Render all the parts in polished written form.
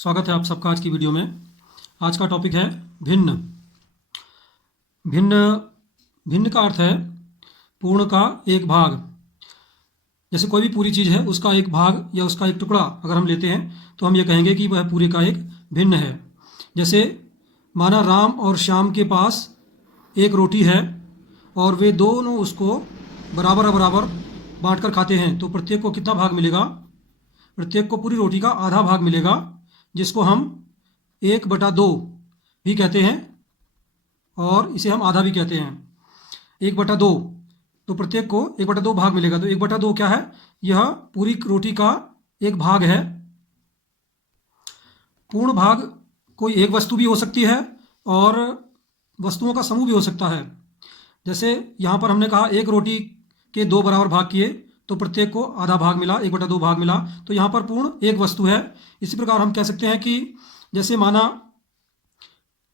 स्वागत है आप सबका आज की वीडियो में। आज का टॉपिक है भिन्न। भिन्न भिन्न का अर्थ है पूर्ण का एक भाग। जैसे कोई भी पूरी चीज़ है उसका एक भाग या उसका एक टुकड़ा अगर हम लेते हैं तो हम ये कहेंगे कि वह पूरे का एक भिन्न है। जैसे माना राम और श्याम के पास एक रोटी है और वे दोनों उसको बराबर बराबर बांट कर खाते हैं, तो प्रत्येक को कितना भाग मिलेगा? प्रत्येक को पूरी रोटी का आधा भाग मिलेगा, जिसको हम 1/2 भी कहते हैं और इसे हम आधा भी कहते हैं। 1/2, तो प्रत्येक को 1/2 भाग मिलेगा। तो 1/2 क्या है? यह पूरी रोटी का एक भाग है। पूर्ण भाग कोई एक वस्तु भी हो सकती है और वस्तुओं का समूह भी हो सकता है। जैसे यहाँ पर हमने कहा एक रोटी के 2 बराबर भाग किए तो प्रत्येक को आधा भाग मिला, 1/2 भाग मिला, तो यहाँ पर पूर्ण एक वस्तु है। इसी प्रकार हम कह सकते हैं कि जैसे माना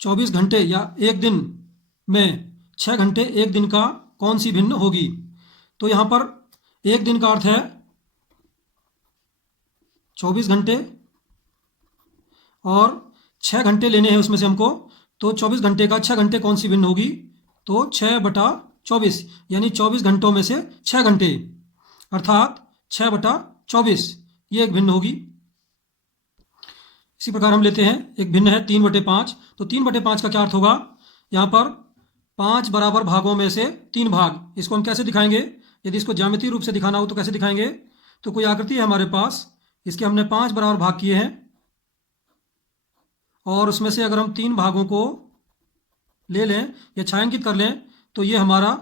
24 घंटे या एक दिन में 6 घंटे एक दिन का कौन सी भिन्न होगी? तो यहाँ पर एक दिन का अर्थ है 24 घंटे और 6 घंटे लेने हैं उसमें से हमको, तो 24 घंटे का 6 घंटे कौन सी भिन्न होगी? तो 6/24, यानी 24 घंटों में से 6 घंटे अर्थात 6/24 ये एक भिन्न होगी। इसी प्रकार हम लेते हैं एक भिन्न है 3/5। तो 3/5 का क्या अर्थ होगा? यहाँ पर 5 बराबर भागों में से 3 भाग। इसको हम कैसे दिखाएंगे? यदि इसको ज्यामितीय रूप से दिखाना हो तो कैसे दिखाएंगे? तो कोई आकृति है हमारे पास, इसके हमने 5 बराबर भाग किए हैं और उसमें से अगर हम 3 भागों को ले लें या छायांकित कर लें तो ये हमारा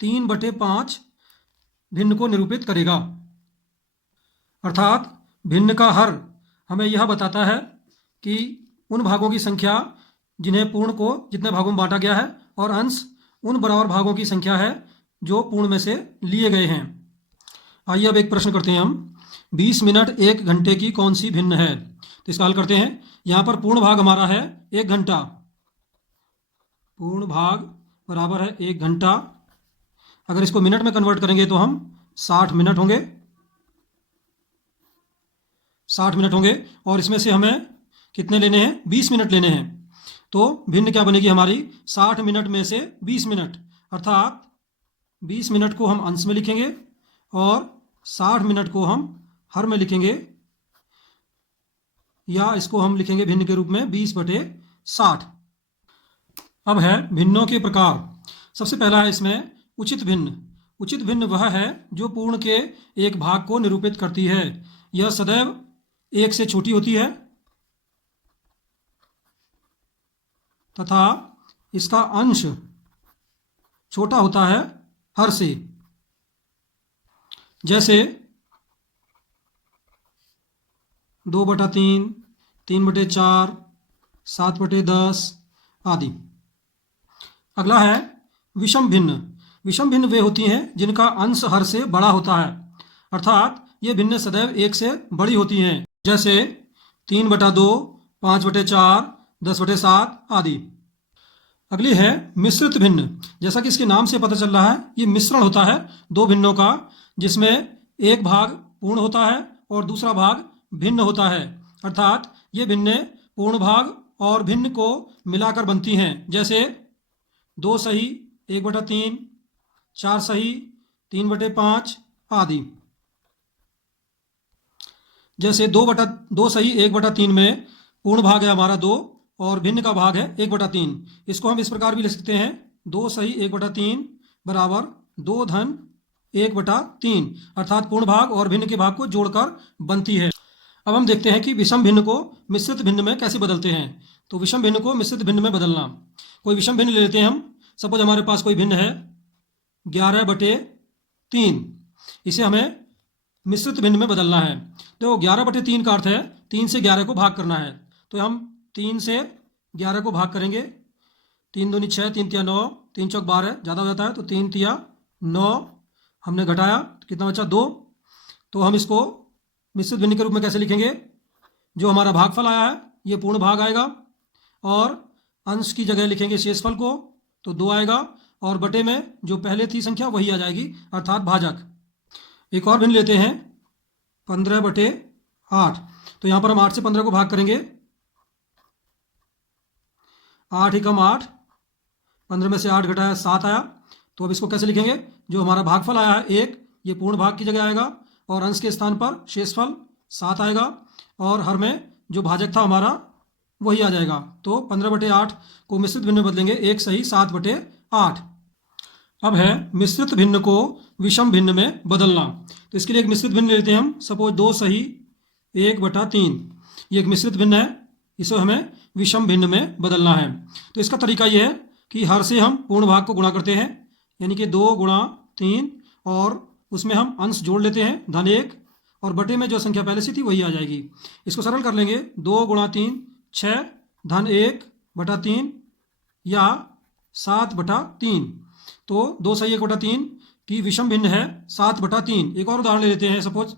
3/5 भिन्न को निरूपित करेगा। अर्थात भिन्न का हर हमें यह बताता है कि उन भागों की संख्या जिन्हें पूर्ण को जितने भागों में बांटा गया है और अंश उन बराबर भागों की संख्या है जो पूर्ण में से लिए गए हैं। आइए अब एक प्रश्न करते हैं हम। 20 मिनट 1 घंटे की कौन सी भिन्न है? तो इसका हल करते हैं। यहाँ पर पूर्ण भाग हमारा है 1 घंटा। पूर्ण भाग बराबर है 1 घंटा। अगर इसको मिनट में कन्वर्ट करेंगे तो हम 60 मिनट होंगे। 60 मिनट होंगे और इसमें से हमें कितने लेने हैं? 20 मिनट लेने हैं। तो भिन्न क्या बनेगी हमारी? 60 मिनट में से 20 मिनट, अर्थात 20 मिनट को हम अंश में लिखेंगे और 60 मिनट को हम हर में लिखेंगे, या इसको हम लिखेंगे भिन्न के रूप में 20/60। अब है भिन्नों के प्रकार। सबसे पहला है इसमें उचित भिन्न। उचित भिन्न वह है जो पूर्ण के एक भाग को निरूपित करती है। यह सदैव 1 से छोटी होती है तथा इसका अंश छोटा होता है हर से। जैसे 2/3, 3/4, 7/10 आदि। अगला है विषम भिन्न। विषम भिन्न वे होती हैं जिनका अंश हर से बड़ा होता है, अर्थात ये भिन्न सदैव 1 से बड़ी होती हैं। जैसे 3/2, 5/4, 10/7 आदि। अगली है मिश्रित भिन्न। जैसा कि इसके नाम से पता चल रहा है, ये मिश्रण होता है 2 भिन्नों का, जिसमें एक भाग पूर्ण होता है और दूसरा भाग भिन्न होता है। अर्थात ये भिन्नें पूर्ण भाग और भिन्न को मिलाकर बनती हैं। जैसे 2 सही 1/3, 4 सही 3/5 आदि। जैसे 2 सही 1/3 में पूर्ण भाग है हमारा 2 और भिन्न का भाग है 1/3। इसको हम इस प्रकार भी लिख सकते हैं, 2 सही 1/3 बराबर 2 धन 1/3, अर्थात पूर्ण भाग और भिन्न के भाग को जोड़कर बनती है। अब हम देखते हैं कि विषम भिन्न को मिश्रित भिन्न में कैसे बदलते हैं। तो विषम भिन्न को मिश्रित भिन्न में बदलना। कोई विषम भिन्न ले लेते हैं हम। सपोज हमारे पास कोई भिन्न है 11/3, इसे हमें मिश्रित भिन्न में बदलना है। तो 11/3 का अर्थ है 3 से 11 को भाग करना है। तो हम 3 से 11 को भाग करेंगे। 3 दूनी 6, 3 तिया 9, 3 चौक 12, ज़्यादा हो जाता है तो 3 तिया 9, हमने घटाया तो कितना बचा? 2। तो हम इसको मिश्रित भिन्न के रूप में कैसे लिखेंगे? जो हमारा भागफल आया है ये पूर्ण भाग आएगा और अंश की जगह लिखेंगे शेषफल को, तो 2 आएगा और बटे में जो पहले थी संख्या वही आ जाएगी, अर्थात भाजक। एक और भिन्न लेते हैं 15/8। तो यहाँ पर हम 8 से 15 को भाग करेंगे 8 एकम 8, 15 में से 8 घटाया 7 आया। तो अब इसको कैसे लिखेंगे? जो हमारा भागफल आया है 1, ये पूर्ण भाग की जगह आएगा और अंश के स्थान पर शेषफल 7 आएगा और हर में जो भाजक था हमारा वही आ जाएगा। तो 15/8 को मिश्रित भिन्न में बदलेंगे, 1 सही 7/8। अब है मिश्रित भिन्न को विषम भिन्न में बदलना। तो इसके लिए एक मिश्रित भिन्न लेते हैं हम। सपोज 2 सही 1/3, ये एक मिश्रित भिन्न है, इसे हमें विषम भिन्न में बदलना है। तो इसका तरीका यह है कि हर से हम पूर्ण भाग को गुणा करते हैं, यानी कि 2 गुणा 3 और उसमें हम अंश जोड़ लेते हैं धन 1 और बटे में जो संख्या पहले से थी वही आ जाएगी। इसको सरल कर लेंगे, 2 गुणा 3 6 धन 1/3 या 7/3। तो 2 सही 1/3 की विषम भिन्न है 7/3। एक और उदाहरण ले लेते हैं, सपोज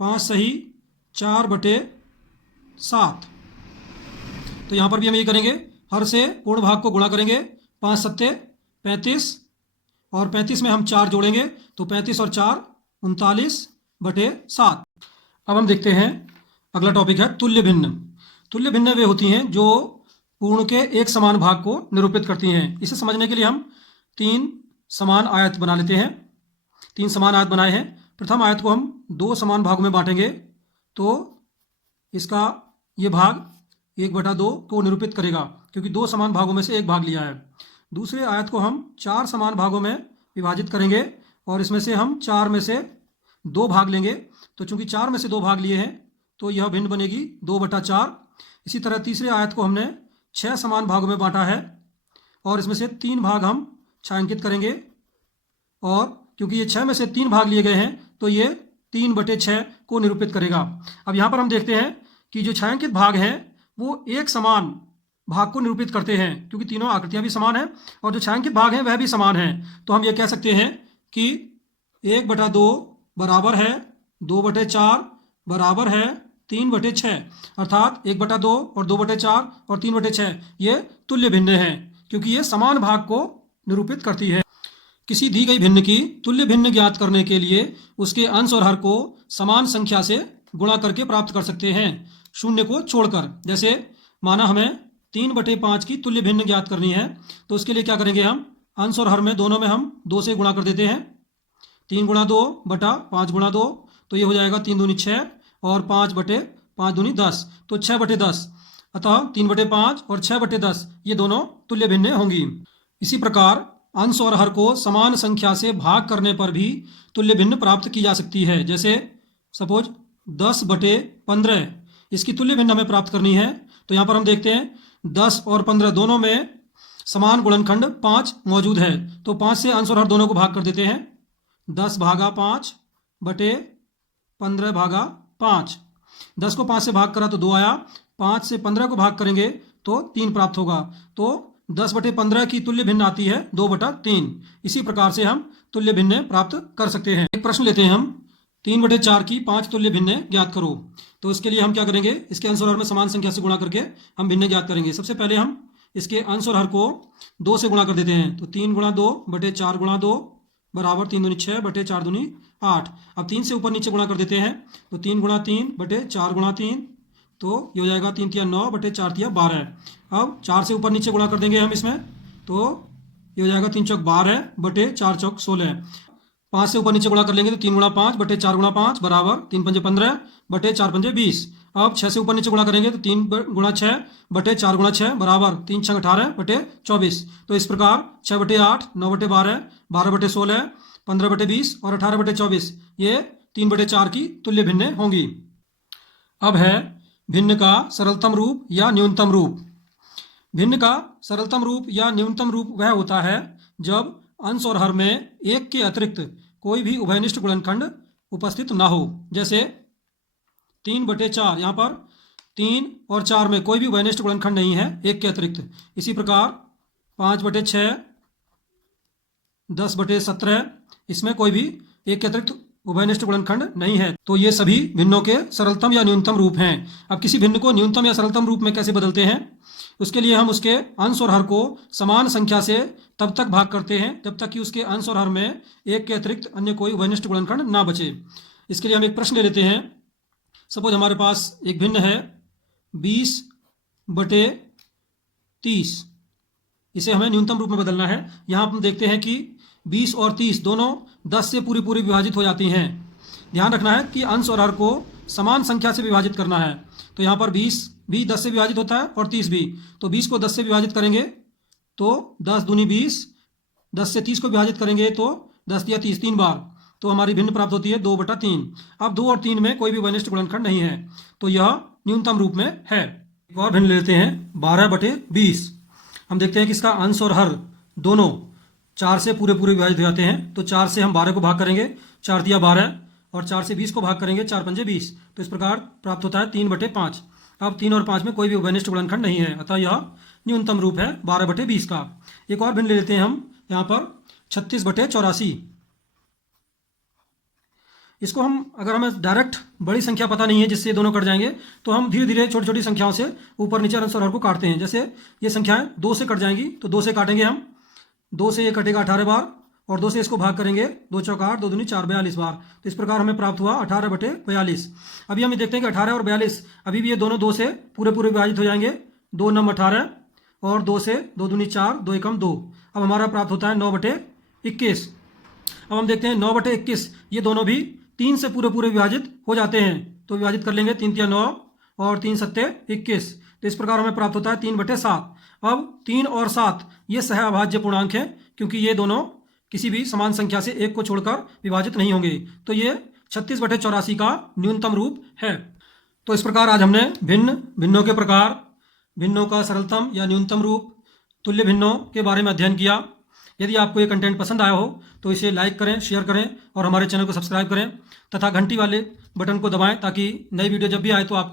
5 सही 4/7। तो यहाँ पर भी हम ये करेंगे, हर से पूर्ण भाग को गुणा करेंगे, 5 सत्ते 35 और 35 में हम 4 जोड़ेंगे तो 35 और 4 39/7। अब हम देखते हैं अगला टॉपिक है तुल्य भिन्न। तुल्य भिन्न वे होती हैं जो पूर्ण के एक समान भाग को निरूपित करती हैं। इसे समझने के लिए हम 3 समान आयत बना लेते हैं। 3 समान आयत बनाए हैं। प्रथम आयत को हम 2 समान भागों में बांटेंगे तो इसका ये भाग 1/2 को निरूपित करेगा क्योंकि 2 समान भागों में से एक भाग लिया है। दूसरे आयत को हम 4 समान भागों में विभाजित करेंगे और इसमें से हम 4 में से 2 भाग लेंगे। तो चूंकि 4 में से 2 भाग लिए हैं तो यह भिन्न बनेगी 2/4। इसी तरह तीसरे आयत को हमने 6 समान भागों में बांटा है और इसमें से 3 भाग हम छायांकित करेंगे और क्योंकि ये 6 में से 3 भाग लिए गए हैं तो ये 3/6 को निरूपित करेगा। अब यहाँ पर हम देखते हैं कि जो छायांकित भाग हैं वो एक समान भाग को निरूपित करते हैं क्योंकि तीनों आकृतियां भी समान हैं और जो छायांकित भाग हैं वह भी समान हैं। तो हम ये कह सकते हैं कि 1/2 बराबर है 2/4 बराबर है 3/6, अर्थात 1/2 और 2/4 और 3/6 ये तुल्य भिन्न हैं क्योंकि ये समान भाग को निरूपित करती है। किसी दी गई भिन्न की तुल्य भिन्न ज्ञात करने के लिए उसके अंश और हर को समान संख्या से गुणा करके प्राप्त कर सकते हैं, शून्य को छोड़कर। जैसे माना हमें 3/5 की तुल्य भिन्न ज्ञात करनी है तो उसके लिए क्या करेंगे, हम अंश और हर में दोनों में हम 2 से गुणा कर देते हैं। 3 गुणा 2 बटा 5 गुणा 2 तो ये हो जाएगा 3 दूनी 6 और 5/5 दूनी 10 तो 6/10। अतः 3/5 और 6/10 ये दोनों तुल्य भिन्न होंगी। इसी प्रकार अंश और हर को समान संख्या से भाग करने पर भी तुल्य भिन्न प्राप्त की जा सकती है। जैसे सपोज 10/15 इसकी तुल्य भिन्न हमें प्राप्त करनी है तो यहाँ पर हम देखते हैं 10 और 15 दोनों में समान गुणनखंड 5 मौजूद है तो 5 से अंश और हर दोनों को भाग कर देते हैं। 10/5/15/5। 10 को 5 से भाग करा तो 2 आया, 5 से 15 को भाग करेंगे तो 3 प्राप्त होगा। तो 10/15 की तुल्य भिन्न आती है 2/3। इसी प्रकार से हम तुल्य भिन्न प्राप्त कर सकते हैं। एक प्रश्न लेते हैं हम, 3/4 की 5 तुल्य भिन्न ज्ञात करो। तो इसके लिए हम क्या करेंगे, इसके अंश और हर में समान संख्या से गुणा करके हम भिन्न ज्ञात करेंगे। सबसे पहले हम इसके अंश और हर को 2 से गुणा कर देते हैं तो 3 गुणा 2/4 गुणा 2 बराबर 3 दूनी 6 बटे 4 दूनी 8। अब 3 से ऊपर नीचे गुणा कर देते हैं तो 3 गुणा 3 बटे 4 गुणा 3 तो ये हो जाएगा 3 तिया 9 बटे 4 तिया 12। अब 4 से ऊपर नीचे गुणा कर देंगे हम इसमें तो ये हो जाएगा 3 चौक 12 बटे 4 चौक 16। 5 से ऊपर नीचे गुणा कर लेंगे तो 3 गुणा 5 बटे 4 गुणा 5 बराबर 3 पंजे 15 बटे 4 पंजे 20। अब 6 से ऊपर नीचे गुणा करेंगे तो 3 गुणा 6 बटे 4 गुणा 6 बराबर 3 6 18 बटे 24। तो इस प्रकार 6/8 9/12 12/16 15/20 और 18/24 ये 3/4 की तुल्य भिन्न होंगी। अब है भिन्न का सरलतम रूप या न्यूनतम रूप। भिन्न का सरलतम रूप या न्यूनतम रूप वह होता है जब अंश और हर में एक के अतिरिक्त कोई भी उभयनिष्ठ गुणनखंड उपस्थित ना हो। जैसे 3/4, यहाँ पर 3 और 4 में कोई भी उभयनिष्ठ गुणनखंड नहीं है एक के अतिरिक्त। इसी प्रकार 5/6 10/17 इसमें कोई भी एक के अतिरिक्त उभयनिष्ठ गुणनखंड नहीं है। तो ये सभी भिन्नों के सरलतम या न्यूनतम रूप हैं। अब किसी भिन्न को न्यूनतम या सरलतम रूप में कैसे बदलते हैं, उसके लिए हम उसके अंश और हर को समान संख्या से तब तक भाग करते हैं जब तक कि उसके अंश और हर में एक के अतिरिक्त अन्य कोई उभयनिष्ठ गुणनखंड ना बचे। इसके लिए हम एक प्रश्न ले लेते हैं। सपोज हमारे पास एक भिन्न है 20/15 30। इसे हमें न्यूनतम रूप में बदलना है। यहाँ हम देखते हैं कि 20 और 30 दोनों 10 से पूरी पूरी विभाजित हो जाती हैं। ध्यान रखना है कि अंश और हर को समान संख्या से विभाजित करना है। तो यहाँ पर 20 भी 10 से विभाजित होता है और 30 भी। तो 20 को 10 से विभाजित करेंगे तो 10 दूनी 20, 10 से 30 को विभाजित करेंगे तो 10 या 30 3 बार, तो हमारी भिन्न प्राप्त होती है 2/3। अब 2 और 3 में कोई भी वनिष्ठ गुणनखंड नहीं है, तो यह न्यूनतम रूप में है। एक और भिन्न लेते हैं 12/20। हम देखते हैं कि इसका अंश और हर दोनों 4 से पूरे पूरे विभाजित हो जाते हैं। तो 4 से हम 12 को भाग करेंगे, 4 दिया 12, और 4 से 20 को भाग करेंगे, 4 पंजे 20। तो इस प्रकार प्राप्त होता है 3/5। अब 3 और 5 में कोई भी वनिष्ठ गुणनखंड नहीं है, अतः यह न्यूनतम रूप है 12/20 का। एक और भिन्न ले लेते हैं हम यहाँ पर 36/84। इसको हम, अगर हमें डायरेक्ट बड़ी संख्या पता नहीं है जिससे ये दोनों कट जाएंगे, तो हम धीरे धीरे छोटी छोटी संख्याओं से ऊपर नीचे अंश और हर को काटते हैं। जैसे ये संख्याएं 2 से कट जाएंगी तो 2 से काटेंगे हम, 2 से ये कटेगा 18 बार, और 2 से इसको भाग करेंगे, 2 चौका 8, 2 दूनी 4, 42 बार। तो इस प्रकार हमें प्राप्त हुआ 18/42। अभी हम ये देखते हैं कि 18 और 42 अभी भी ये दोनों 2 से पूरे पूरे विभाजित हो जाएंगे। 2 9 18, और 2 से 2 दूनी 4, 2 एकम 2। अब हमारा प्राप्त होता है 9/21। अब हम देखते हैं 9/21, ये दोनों भी 3 से पूरे पूरे विभाजित हो जाते हैं। तो विभाजित कर लेंगे, 3 तिया 9 और 3 सत्ते 21। तो इस प्रकार हमें प्राप्त होता है 3/7। अब 3 और 7 ये सहअभाज्य पूर्णांक है, क्योंकि ये दोनों किसी भी समान संख्या से एक को छोड़कर विभाजित नहीं होंगे। तो ये 36/84 का न्यूनतम रूप है। तो इस प्रकार आज हमने भिन्नों के प्रकार, भिन्नों का सरलतम या न्यूनतम रूप, तुल्य भिन्नों के बारे में अध्ययन किया। यदि आपको ये कंटेंट पसंद आया हो तो इसे लाइक करें, शेयर करें और हमारे चैनल को सब्सक्राइब करें तथा घंटी वाले बटन को दबाएं, ताकि नई वीडियो जब भी आए तो आपको